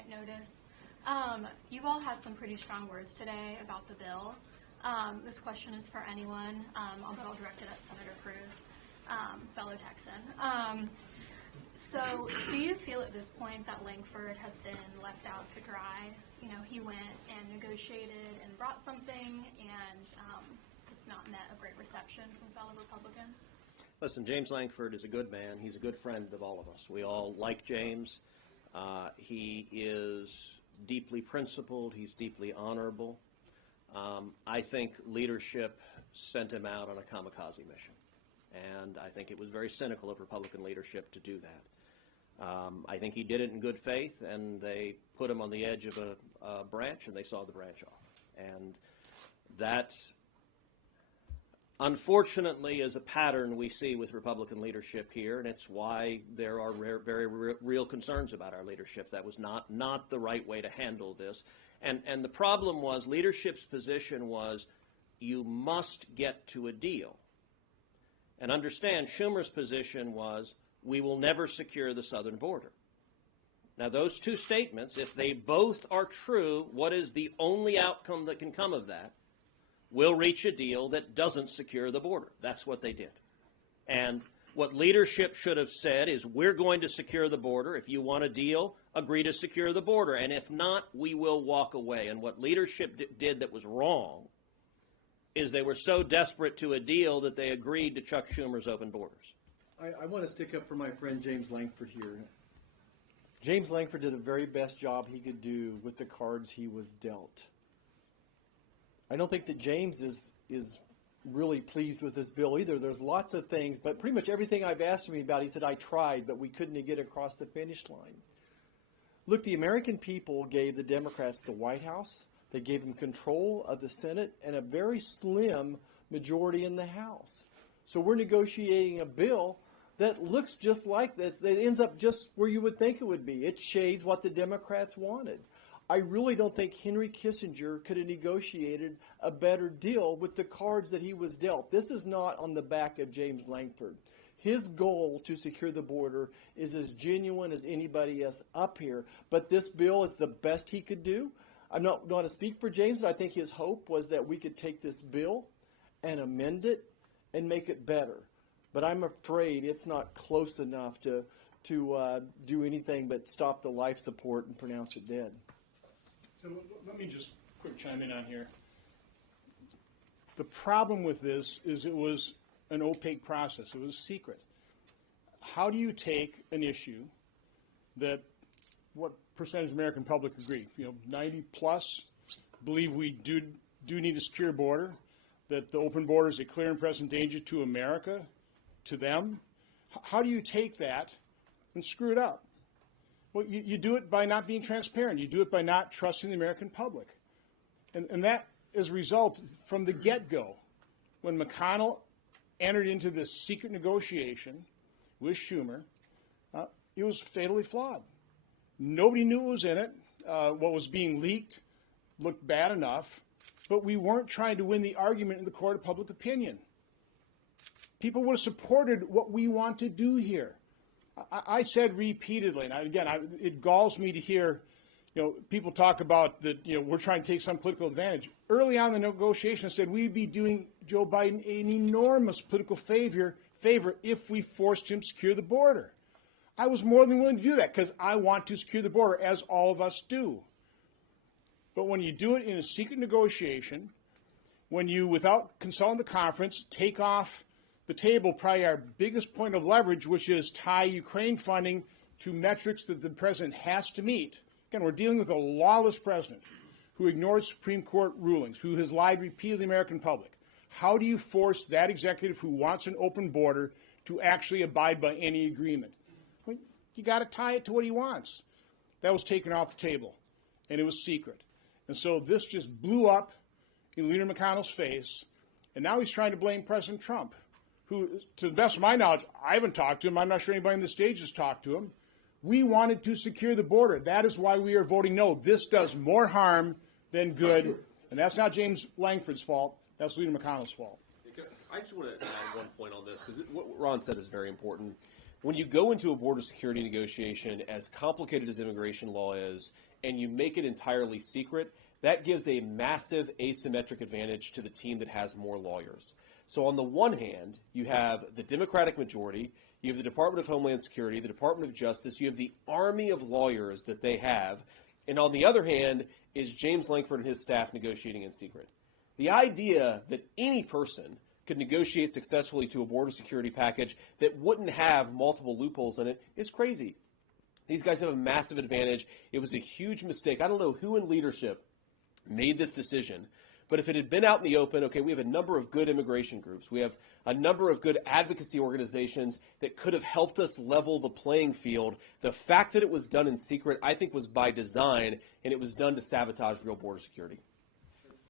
at notice. You've all had some pretty strong words today about the bill. This question is for anyone, although I'll direct it at Senator Cruz, fellow Texan. So do you feel at this point that Lankford has been left out to dry? You know, he went and negotiated and brought something, and it's not met a great reception from fellow Republicans? Listen, James Lankford is a good man. He's a good friend of all of us. We all like James. He is deeply principled. He's deeply honorable. I think leadership sent him out on a kamikaze mission. And I think it was very cynical of Republican leadership to do that. I think he did it in good faith, and they put him on the edge of a branch, and they saw the branch off. And that, unfortunately, is a pattern we see with Republican leadership here, and it's why there are very real concerns about our leadership. That was not the right way to handle this. And the problem was leadership's position was you must get to a deal. And understand, Schumer's position was we will never secure the southern border. Now, those two statements, if they both are true, what is the only outcome that can come of that? We'll reach a deal that doesn't secure the border. That's what they did. And what leadership should have said is we're going to secure the border. If you want a deal, agree to secure the border. And if not, we will walk away. And what leadership did that was wrong is they were so desperate to a deal that they agreed to Chuck Schumer's open borders. I want to stick up for my friend James Lankford here. James Lankford did the very best job he could do with the cards he was dealt. I don't think that James is really pleased with this bill either. There's lots of things, but pretty much everything I've asked him about, he said, I tried, but we couldn't get across the finish line. Look, the American people gave the Democrats the White House. They gave them control of the Senate and a very slim majority in the House. So we're negotiating a bill that looks just like this. It ends up just where you would think it would be. It shades what the Democrats wanted. I really don't think Henry Kissinger could have negotiated a better deal with the cards that he was dealt. This is not on the back of James Lankford. His goal to secure the border is as genuine as anybody else up here. But this bill is the best he could do. I'm not going to speak for James, but I think his hope was that we could take this bill and amend it and make it better. But I'm afraid it's not close enough to do anything but stop the life support and pronounce it dead. So let me just quick chime in on here. The problem with this is it was an opaque process. It was secret. How do you take an issue that what percentage of the American public agree? 90 plus believe we do need a secure border, that the open border is a clear and present danger to America, to them. How do you take that and screw it up? Well, you do it by not being transparent. You do it by not trusting the American public. And that is a result from the get-go. When McConnell entered into this secret negotiation with Schumer, it was fatally flawed. Nobody knew what was in it. What was being leaked looked bad enough, but we weren't trying to win the argument in the court of public opinion. People would have supported what we want to do here. I said repeatedly, and again, it galls me to hear, people talk about that, we're trying to take some political advantage. Early on in the negotiation, I said we'd be doing Joe Biden an enormous political favor if we forced him to secure the border. I was more than willing to do that because I want to secure the border, as all of us do. But when you do it in a secret negotiation, when you, without consulting the conference, take off the table probably our biggest point of leverage, which is tie Ukraine funding to metrics that the president has to meet. Again, we're dealing with a lawless president who ignores Supreme Court rulings, who has lied repeatedly to the American public. How do you force that executive who wants an open border to actually abide by any agreement? Well, you got to tie it to what he wants. That was taken off the table, and it was secret. And so this just blew up in Leader McConnell's face, and now he's trying to blame President Trump, who, to the best of my knowledge, I haven't talked to him. I'm not sure anybody on the stage has talked to him. We wanted to secure the border. That is why we are voting no. This does more harm than good, and that's not James Lankford's fault. That's Leader McConnell's fault. I just want to add one point on this, because what Ron said is very important. when you go into a border security negotiation, as complicated as immigration law is, and you make it entirely secret, that gives a massive asymmetric advantage to the team that has more lawyers. So on the one hand, you have the Democratic majority, you have the Department of Homeland Security, the Department of Justice, you have the army of lawyers that they have, and on the other hand is James Lankford and his staff negotiating in secret. The idea that any person could negotiate successfully to a border security package that wouldn't have multiple loopholes in it is crazy. These guys have a massive advantage. It was a huge mistake. I don't know who in leadership made this decision, but if it had been out in the open, okay, we have a number of good immigration groups. We have a number of good advocacy organizations that could have helped us level the playing field. The fact that it was done in secret, I think, was by design, and it was done to sabotage real border security.